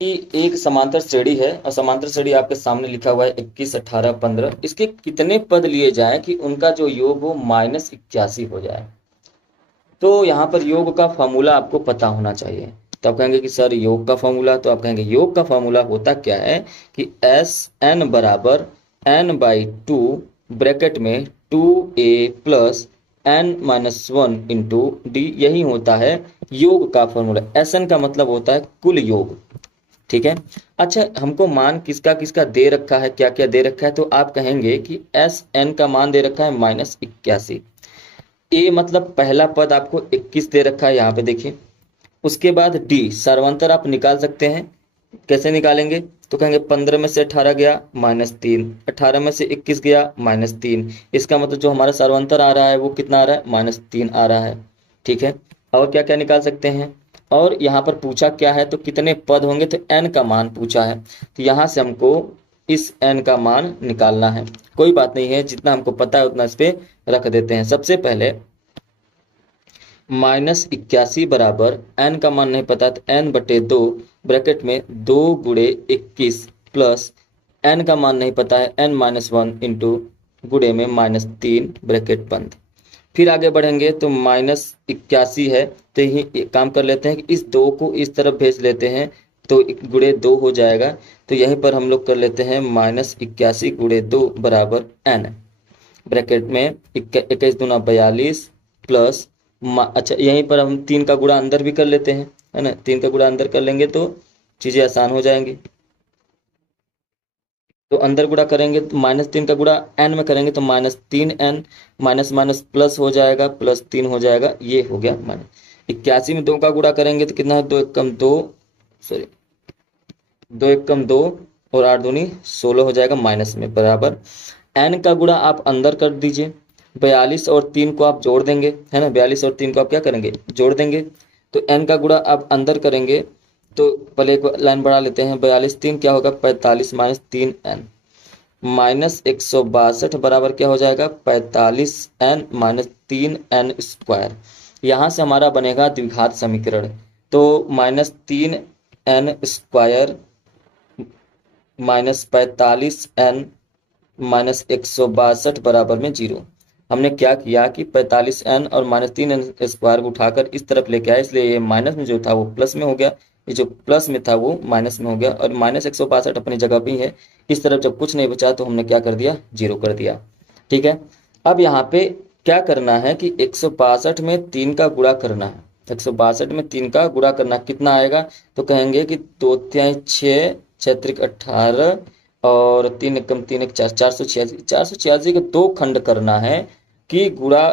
कि एक समांतर श्रेणी है और समांतर श्रेणी आपके सामने लिखा हुआ है 21, 18, 15। इसके कितने पद लिए जाएं कि उनका जो योग हो -81 हो जाए। तो यहाँ पर योग का फॉर्मूला आपको पता होना चाहिए। तो आप कहेंगे कि सर योग का फॉर्मूला, तो आप कहेंगे योग का फॉर्मूला होता क्या है कि एस एन बराबर n/2 ब्रैकेट में 2a प्लस n-1 × d, यही होता है योग का फॉर्मूला। एस एन का मतलब होता है कुल योग। ठीक है। अच्छा, हमको मान किसका किसका दे रखा है, क्या क्या दे रखा है, तो आप कहेंगे कि एस एन का मान दे रखा है -81। ए मतलब पहला पद आपको 21 दे रखा है, यहाँ पे देखिए। उसके बाद डी सर्वांतर आप निकाल सकते हैं। कैसे निकालेंगे, तो कहेंगे 15 में से 18 गया -3, 18 में से 21 गया -3। इसका मतलब जो हमारा सर्वांतर आ रहा है वो कितना आ रहा है, -3 आ रहा है। ठीक है। और क्या क्या निकाल सकते हैं, और यहाँ पर पूछा क्या है, तो कितने पद होंगे, तो n का मान पूछा है। तो यहाँ से हमको इस n का मान निकालना है। कोई बात नहीं है, जितना हमको पता है उतना इस पे रख देते हैं। सबसे पहले -81 बराबर n का मान नहीं पता तो n/2 ब्रैकेट में 2 × 21 प्लस n का मान नहीं पता है n-1 गुणे में -3 ब्रैकेट बंद। फिर आगे बढ़ेंगे तो -81 है, तो यही एक काम कर लेते हैं कि इस 2 को इस तरफ भेज लेते हैं, तो ×2 हो जाएगा। तो यहीं पर हम लोग कर लेते हैं -81 × 2 बराबर n ब्रैकेट में 21 दूना 42 प्लस अच्छा यहीं पर हम 3 का गुणा अंदर भी कर लेते हैं, है ना। 3 का गुणा अंदर कर लेंगे तो चीजें आसान हो जाएंगी। तो अंदर गुणा करेंगे तो -3 का गुणा n में करेंगे तो -3n, माइनस माइनस प्लस हो जाएगा, +3 हो जाएगा, ये हो गया माइनस। 81 में 2 का गुणा करेंगे तो कितना है, 2 एकम 2, सॉरी 2 एकम 2 और 8 दूनी 16 हो जाएगा माइनस में, बराबर n का गुणा आप अंदर कर दीजिए। 42 और 3 को आप जोड़ देंगे, है ना। 42 और 3 को आप क्या करेंगे, जोड़ देंगे। तो n का गुणा आप अंदर करेंगे, तो पहले एक लाइन बढ़ा लेते हैं। 42 3 क्या होगा, 45 -3n -162 बराबर क्या हो जाएगा, 45n -3n²। यहाँ से हमारा बनेगा द्विघात समीकरण। तो -3n² -45n -162 बराबर में 0। हमने क्या किया कि 45n और -3n² उठाकर इस तरफ लेके आए, इसलिए ये माइनस में जो था वो प्लस में हो गया, ये जो प्लस में था वो माइनस में हो गया, और -162 अपनी जगह पे ही है। इस तरफ जब कुछ नहीं बचा तो हमने क्या कर दिया, 0 कर दिया। ठीक है। अब यहाँ पे क्या करना है कि 162 में 3 का गुणा करना है। 162 में 3 का गुणा करना कितना आएगा, तो कहेंगे कि 2 तिहाई 6, 6 18 और 3 एकम 3 एक 4, 486। 486 के 2 खंड करना है कि गुणा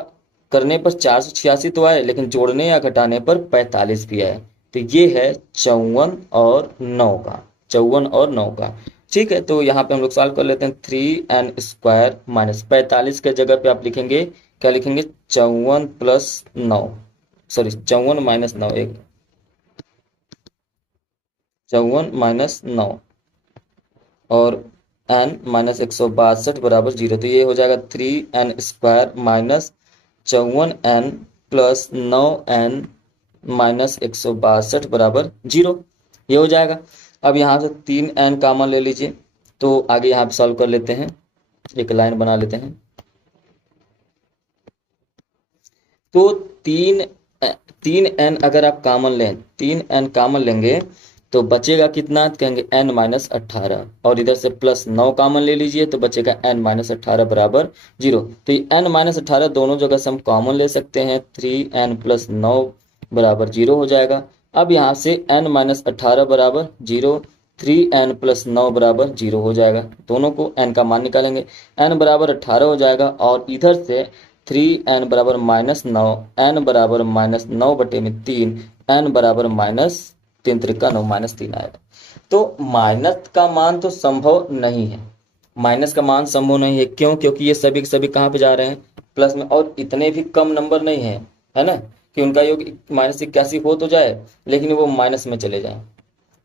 करने पर 486 तो आए, लेकिन जोड़ने या घटाने पर 45 भी आए। तो ये है 54 और 9 का, 54 और 9 का। ठीक है। तो यहाँ पे हम लोग सॉल्व कर लेते हैं। 3n² -45 के जगह पे आप लिखेंगे, क्या लिखेंगे, 54 + 9, सॉरी 54 - 9, एक 54 - 9 और n -162 बराबर 0। तो ये हो जाएगा 3n² -54n + 9n -162 बराबर 0। ये हो जाएगा। अब यहाँ से 3n कॉमन ले लीजिए, तो आगे यहाँ पे सॉल्व कर लेते हैं, एक लाइन बना लेते हैं। तो 3n अगर आप कॉमन लें, 3n कॉमन लेंगे तो बचेगा कितना, कहेंगे n -18, और इधर से +9 कॉमन ले लीजिए तो बचेगा n -18 बराबर 0। तो ये n -18 दोनों जगह से हम कॉमन ले सकते हैं, 3n + 9 बराबर 0 हो जाएगा। अब यहाँ से n -18 बराबर 0, 3n + 9 बराबर 0 हो जाएगा। दोनों को n का मान निकालेंगे, n बराबर 18 हो जाएगा, और इधर से 3n बराबर -9, n बराबर -9/3, n बराबर -3 त्रिका 9 -3 आएगा। तो माइनस का मान तो संभव नहीं है, माइनस का मान संभव नहीं है। क्यों, क्योंकि ये सभी के सभी कहाँ पे जा रहे हैं, प्लस में, और इतने भी कम नंबर नहीं है, है ना, कि उनका योग -81 हो तो जाए लेकिन वो माइनस में चले जाए।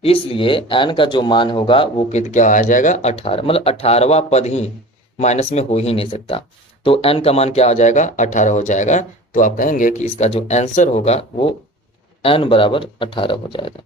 इसलिए n का जो मान होगा वो क्या आ जाएगा, 18, मतलब 18वां पद ही माइनस में हो ही नहीं सकता। तो n का मान क्या आ जाएगा, 18 हो जाएगा। तो आप कहेंगे कि इसका जो आंसर होगा वो n बराबर 18 हो जाएगा।